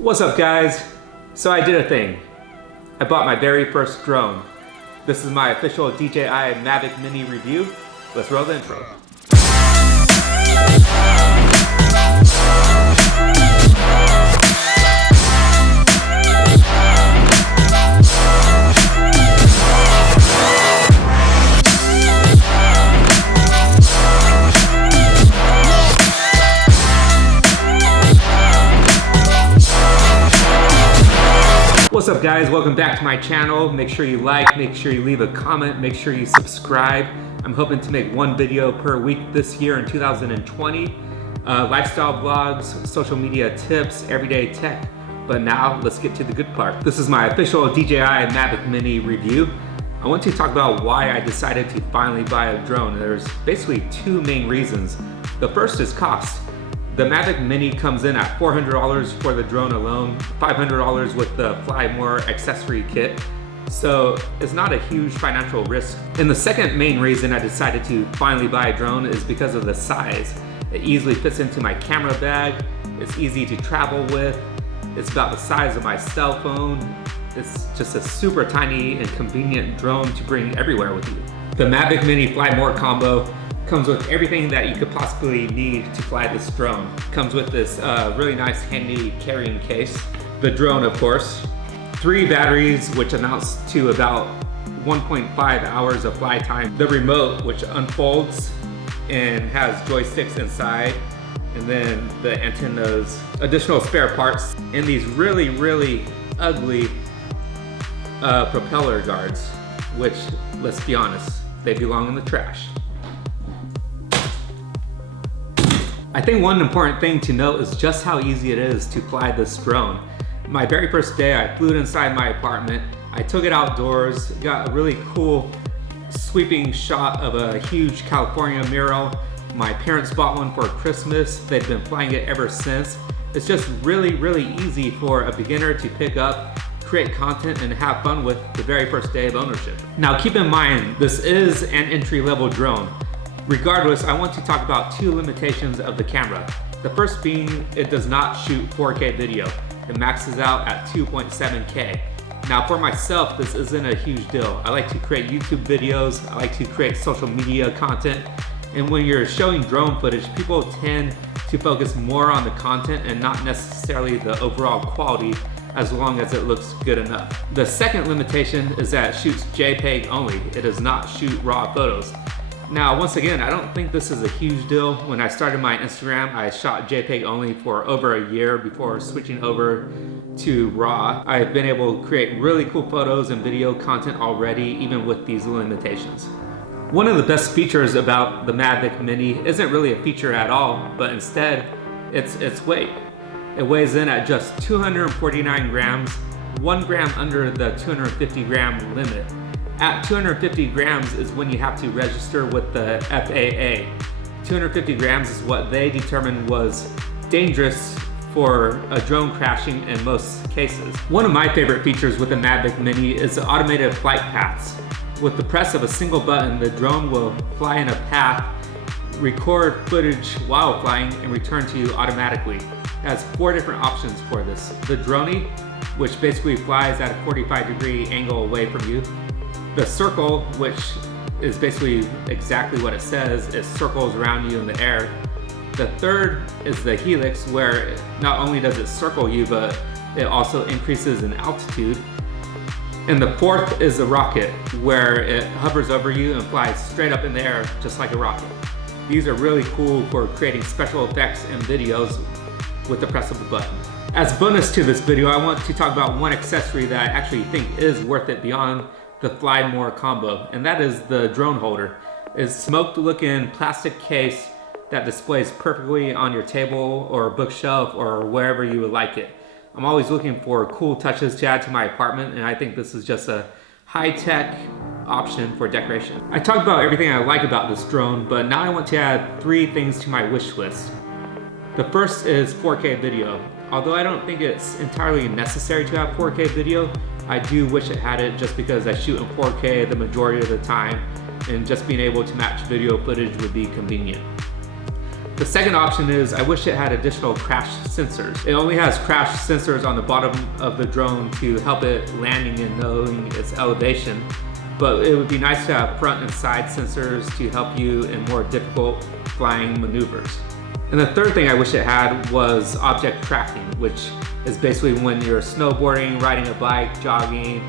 What's up guys? So I did a thing. I bought my very first drone. This is my official DJI Mavic Mini review. Let's roll the intro. What's up guys, welcome back to my channel. Make sure you like, make sure you leave a comment, make sure you subscribe. I'm hoping to make one video per week this year in 2020. Lifestyle vlogs, social media tips, everyday tech. But now let's get to the good part. This is my official DJI Mavic Mini review. I want to talk about why I decided to finally buy a drone. There's basically two main reasons. The first is cost. The Mavic Mini comes in at $400 for the drone alone, $500 with the Fly More accessory kit. So it's not a huge financial risk. And the second main reason I decided to finally buy a drone is because of the size. It easily fits into my camera bag. It's easy to travel with. It's about the size of my cell phone. It's just a super tiny and convenient drone to bring everywhere with you. The Mavic Mini Fly More combo comes with everything that you could possibly need to fly this drone. Comes with this really nice handy carrying case. The drone, of course. 3 batteries, which amounts to about 1.5 hours of fly time. The remote, which unfolds and has joysticks inside. And then the antennas, additional spare parts, and these really ugly propeller guards, which, let's be honest, they belong in the trash. I think one important thing to note is just how easy it is to fly this drone. My very first day, I flew it inside my apartment. I took it outdoors, got a really cool sweeping shot of a huge California mural. My parents bought one for Christmas. They've been flying it ever since. It's just really easy for a beginner to pick up, create content, and have fun with the very first day of ownership. Now keep in mind, this is an entry-level drone. Regardless, I want to talk about 2 limitations of the camera. The first being, it does not shoot 4K video. It maxes out at 2.7K. Now for myself, this isn't a huge deal. I like to create YouTube videos, I like to create social media content, and when you're showing drone footage, people tend to focus more on the content and not necessarily the overall quality, as long as it looks good enough. The second limitation is that it shoots JPEG only. It does not shoot raw photos. Now, once again, I don't think this is a huge deal. When I started my Instagram, I shot JPEG only for over a year before switching over to RAW. I've been able to create really cool photos and video content already, even with these limitations. One of the best features about the Mavic Mini isn't really a feature at all, but instead, it's its weight. It weighs in at just 249 grams, 1 gram under the 250 gram limit. At 250 grams is when you have to register with the FAA. 250 grams is what they determined was dangerous for a drone crashing in most cases. One of my favorite features with the Mavic Mini is the automated flight paths. With the press of a single button, the drone will fly in a path, record footage while flying, and return to you automatically. It has 4 different options for this. The Dronie, which basically flies at a 45-degree angle away from you. The circle, which is basically exactly what it says, it circles around you in the air. The third is the Helix, where not only does it circle you, but it also increases in altitude. And the fourth is the rocket, where it hovers over you and flies straight up in the air, just like a rocket. These are really cool for creating special effects and videos with the press of a button. As a bonus to this video, I want to talk about one accessory that I actually think is worth it beyond the Fly More combo, and that is the drone holder. It's a smoked looking plastic case that displays perfectly on your table or bookshelf or wherever you would like it. I'm always looking for cool touches to add to my apartment, and I think this is just a high-tech option for decoration. I talked about everything I like about this drone, but now I want to add 3 things to my wish list. The first is 4K video. Although I don't think it's entirely necessary to have 4K video, I do wish it had it just because I shoot in 4K the majority of the time, and just being able to match video footage would be convenient. The second option is I wish it had additional crash sensors. It only has crash sensors on the bottom of the drone to help it landing and knowing its elevation, but it would be nice to have front and side sensors to help you in more difficult flying maneuvers. And the third thing I wish it had was object tracking, which is basically when you're snowboarding, riding a bike, jogging,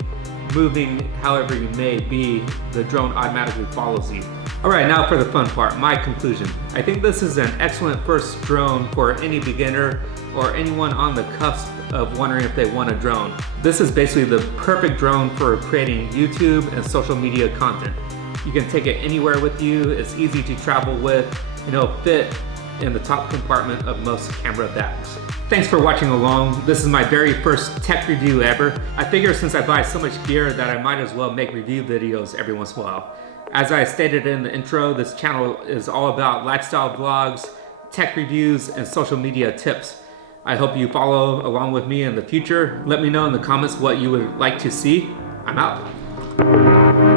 moving however you may be, the drone automatically follows you. All right, now for the fun part, my conclusion. I think this is an excellent first drone for any beginner or anyone on the cusp of wondering if they want a drone. This is basically the perfect drone for creating YouTube and social media content. You can take it anywhere with you, it's easy to travel with, and it'll fit in the top compartment of most camera bags. Thanks for watching along. This is my very first tech review ever. I figure since I buy so much gear that I might as well make review videos every once in a while. As I stated in the intro, this channel is all about lifestyle vlogs, tech reviews, and social media tips. I hope you follow along with me in the future. Let me know in the comments what you would like to see. I'm out.